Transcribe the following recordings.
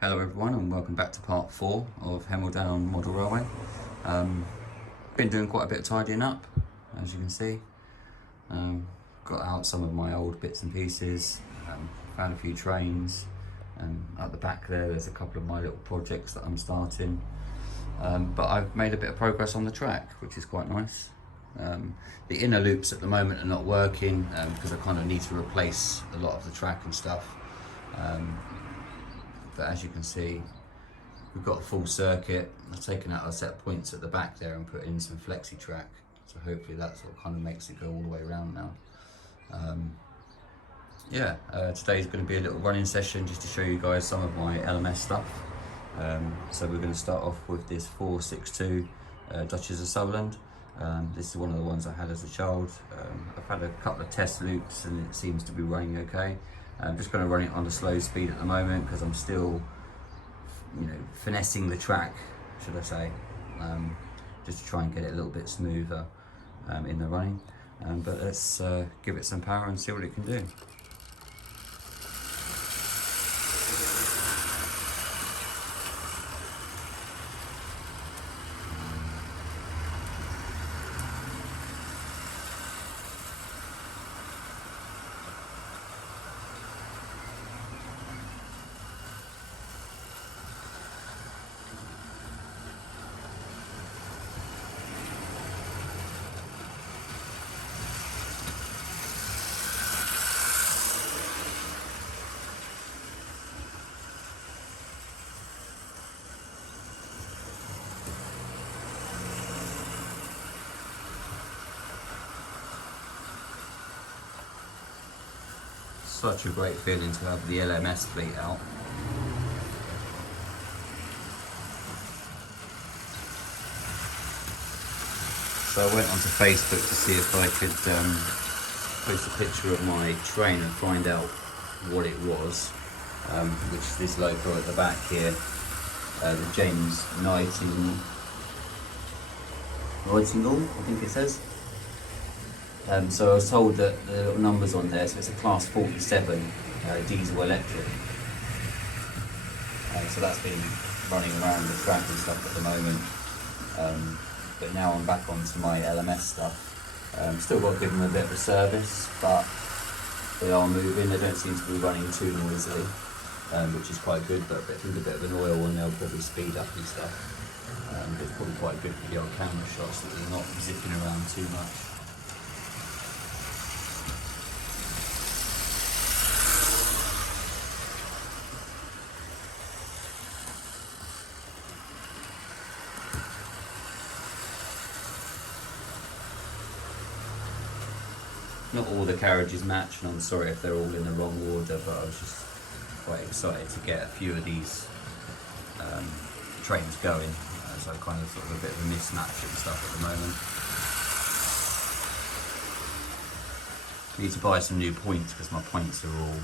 Hello everyone and welcome back to part 4 of Hemel-Down Model Railway. Been doing quite a bit of tidying up, as you can see. Got out some of my old bits and pieces, found a few trains. At the back there's a couple of my little projects that I'm starting. But I've made a bit of progress on the track, which is quite nice. The inner loops at the moment are not working because I kind of need to replace a lot of the track and stuff. But as you can see, we've got a full circuit. I've taken out a set of points at the back there and put in some flexi track. So hopefully that sort of kind of makes it go all the way around now. Today's going to be a little running session just to show you guys some of my LMS stuff. So we're going to start off with this 462 Duchess of Sutherland. This is one of the ones I had as a child. I've had a couple of test loops and it seems to be running okay. I'm just going to run it on a slow speed at the moment because I'm still, finessing the track, should I say, just to try and get it a little bit smoother in the running. But let's give it some power and see what it can do. Such a great feeling to have the LMS fleet out. So I went onto Facebook to see if I could post a picture of my train and find out what it was, which is this loco at the back here, the James Nightingale, I think it says. So I was told that the little numbers on there, so it's a class 47 diesel electric. So that's been running around the track and stuff at the moment. But now I'm back onto my LMS stuff. Still got to give them a bit of a service, but they are moving. They don't seem to be running too noisily, which is quite good. But I think a bit of an oil and they'll probably speed up and stuff. It's probably quite good for the old camera shots that they're not zipping around too much. Not all the carriages match, and I'm sorry if they're all in the wrong order, but I was just quite excited to get a few of these trains going. So kind of sort of a bit of a mismatch and stuff at the moment. Need to buy some new points because my points are all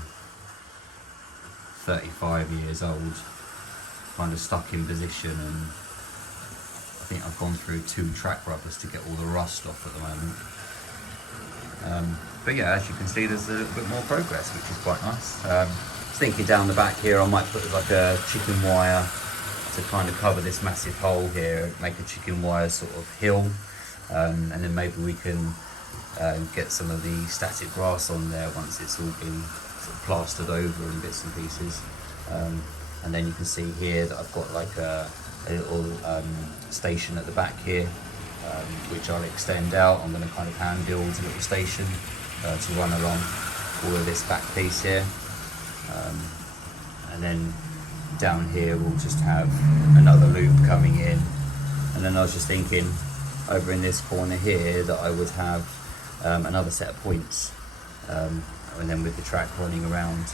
35 years old, kind of stuck in position, and I think I've gone through 2 track rubbers to get all the rust off at the moment. But yeah, as you can see, there's a little bit more progress, which is quite nice. Thinking down the back here, I might put like a chicken wire to kind of cover this massive hole here, make a chicken wire sort of hill, and then maybe we can get some of the static grass on there once it's all been sort of plastered over in bits and pieces. And then you can see here that I've got like a little station at the back here, which I'll extend out. I'm going to kind of hand build a little station to run along all of this back piece here, and then down here we'll just have another loop coming in. And then I was just thinking over in this corner here that I would have another set of points, and then with the track running around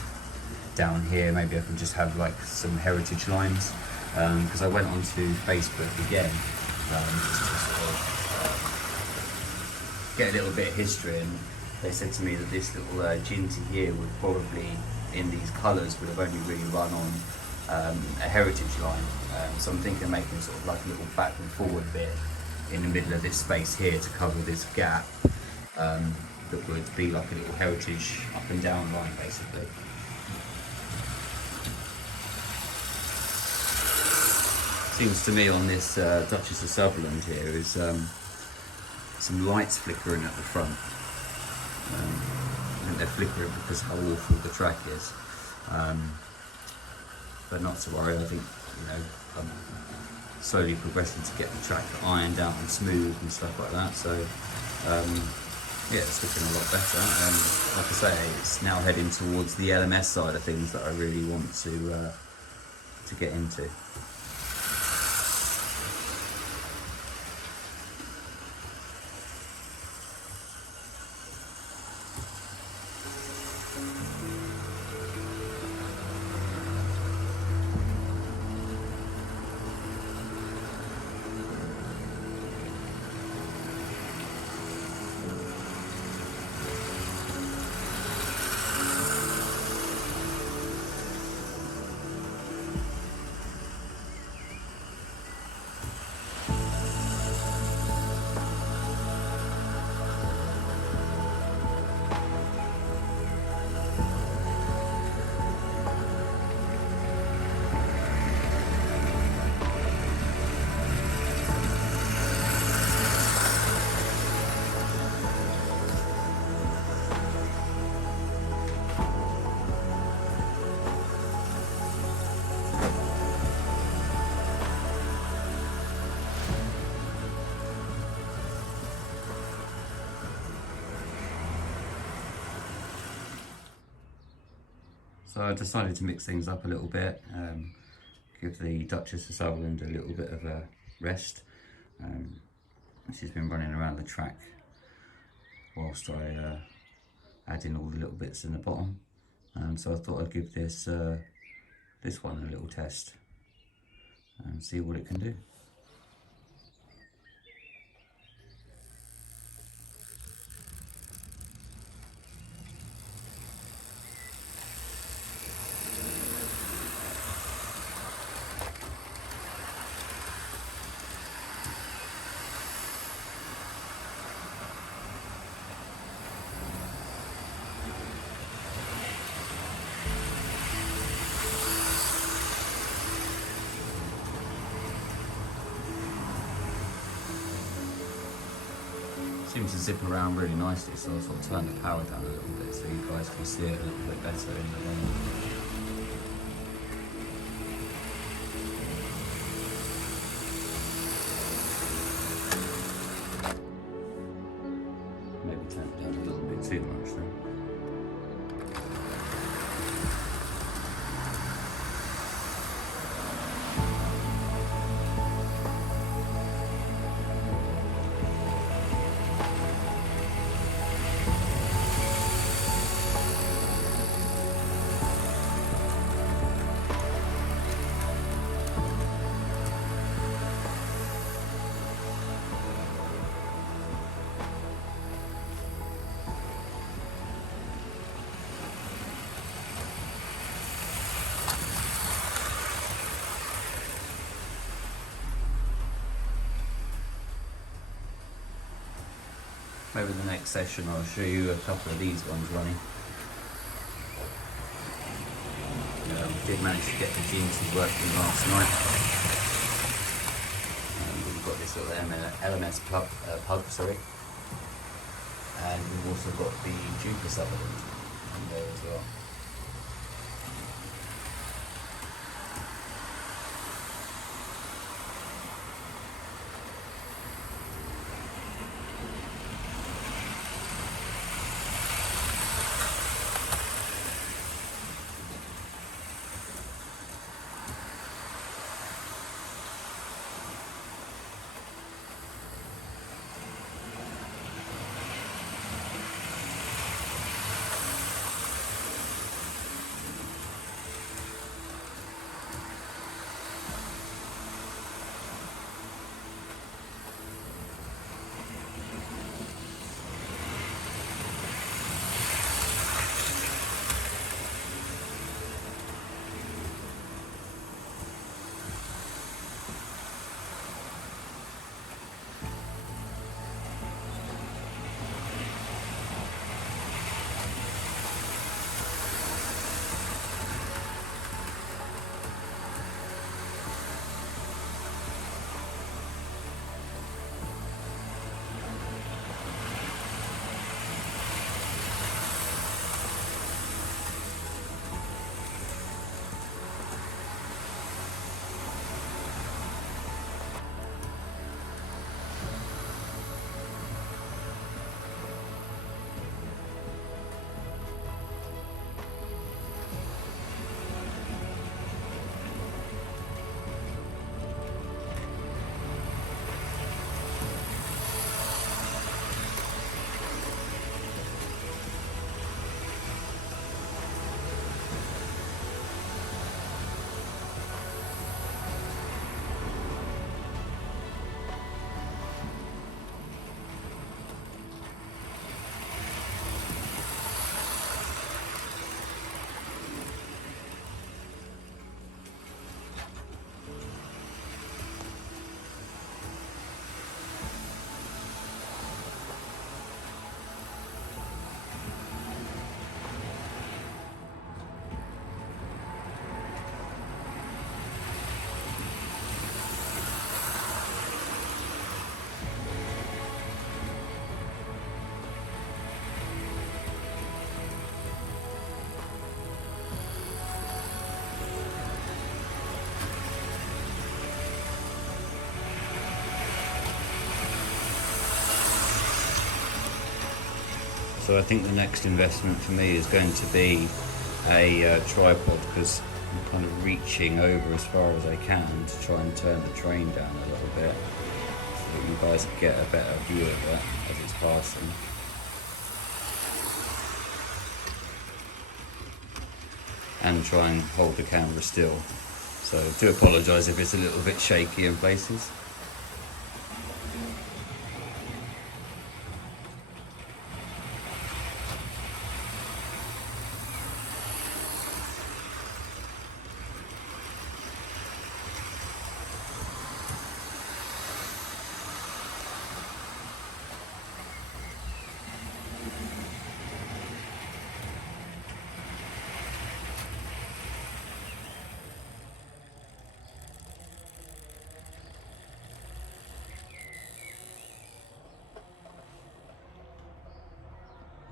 down here, maybe I can just have like some heritage lines, because I went onto Facebook again just to sort of get a little bit of history, and they said to me that this little Ginty here would probably, in these colours, would have only really run on a heritage line. So I'm thinking of making sort of like a little back and forward bit in the middle of this space here to cover this gap, that would be like a little heritage up and down line basically. seems to me on this Duchess of Sutherland here is some lights flickering at the front. I think they're flickering because how awful the track is. But not to worry, I think, you know, I'm slowly progressing to get the track ironed out and smooth and stuff like that. So yeah, it's looking a lot better. And like I say, it's now heading towards the LMS side of things that I really want to get into. So I decided to mix things up a little bit, give the Duchess of Sutherland a little bit of a rest. She's been running around the track whilst I add in all the little bits in the bottom. So I thought I'd give this one a little test and see what it can do. Seems to zip around really nicely, so I'll sort of turn the power down a little bit so you guys can see it a little bit better in the rain. Maybe turn it down a little bit too much then. Maybe the next session I'll show you a couple of these ones running. Did manage to get the GNC working last night. We've got this little LMS pub, and we've also got the Duke of Sutherland on there as well. So I think the next investment for me is going to be a tripod, because I'm kind of reaching over as far as I can to try and turn the train down a little bit so that you guys can get a better view of it as it's passing. And try and hold the camera still. So do apologise if it's a little bit shaky in places.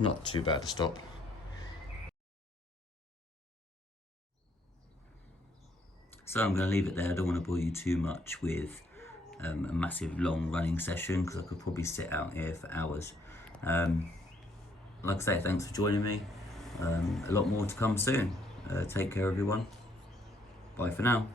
Not too bad to stop. So I'm going to leave it there. I don't want to bore you too much with a massive long running session, because I could probably sit out here for hours. Like I say, thanks for joining me. A lot more to come soon. Take care, everyone. Bye for now.